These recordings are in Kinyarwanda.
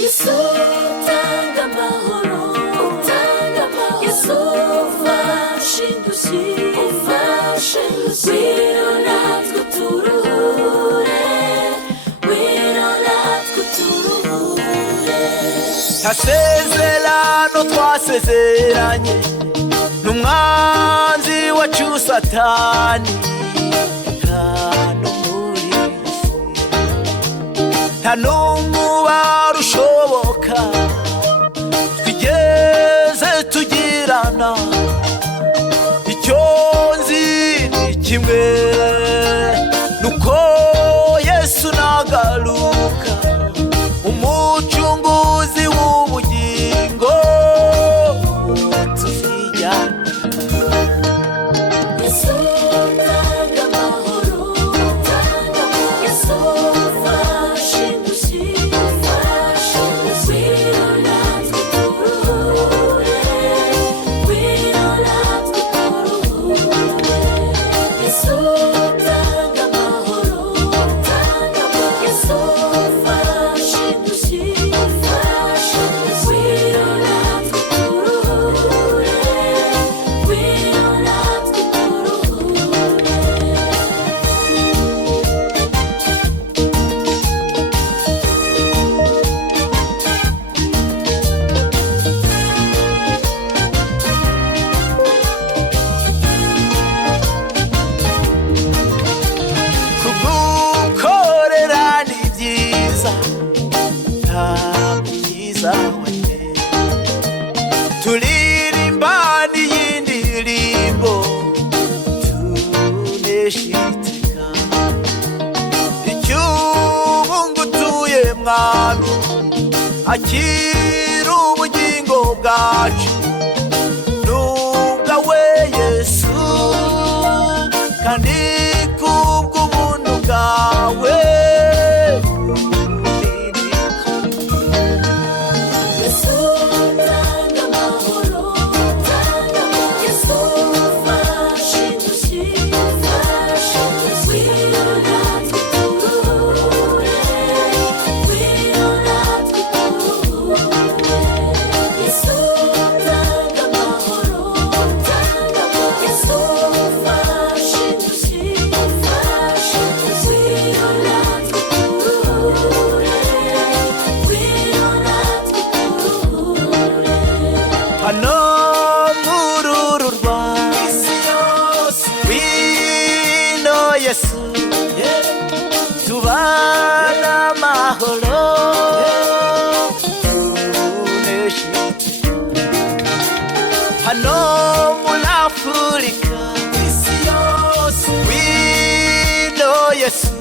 Yesu utanga amahoro, Yesu ufashe indushyi, ngwino natwe turuhure, ngwino natwe turuhure. Nta sezerano twasezeranye n'umwanzi wacu Satani, hano muri iyi si nta n'umubare ushoboka twigeze tugirana. Icyo nzi ni kimwe, nuko Yesu nagaruka, umucunguzi w'ubugingo tuzijyana. Yesu utanga amahoro, Yesu ufashe indushyi, ngwino natwe turuhure, ngwino natwe turuhure. Yesu utanga amahoro, Yesu ufashe indushyi, ngwino natwe turuhure, ngwino natwe turuhure. Kugukorera ni byiza, ntabwo byiza wanye. Turirimba n'iyindi ndirimbo tunesha iteka. Icy'ubu utuye mwami, akira ubugingo bwacu n'ubwawe Yesu, kandi kubw'ubuntu bwawe Yesu utanga amahoro, Yesu ufashe indushyi, ngwino natwe turuhure, ngwino natwe turuhure. Yesu utanga amahoro, Yesu ufashe indushyi, ngwino natwe turuhure, ngwino natwe turuhure. hano muri uru rw'isi yose. Ngwino Yesu, tubana amahoro, tunesha iteka. Hano muri Afurika, isi yose. Ngwino Yesu,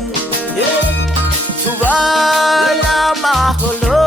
tubana amahoro,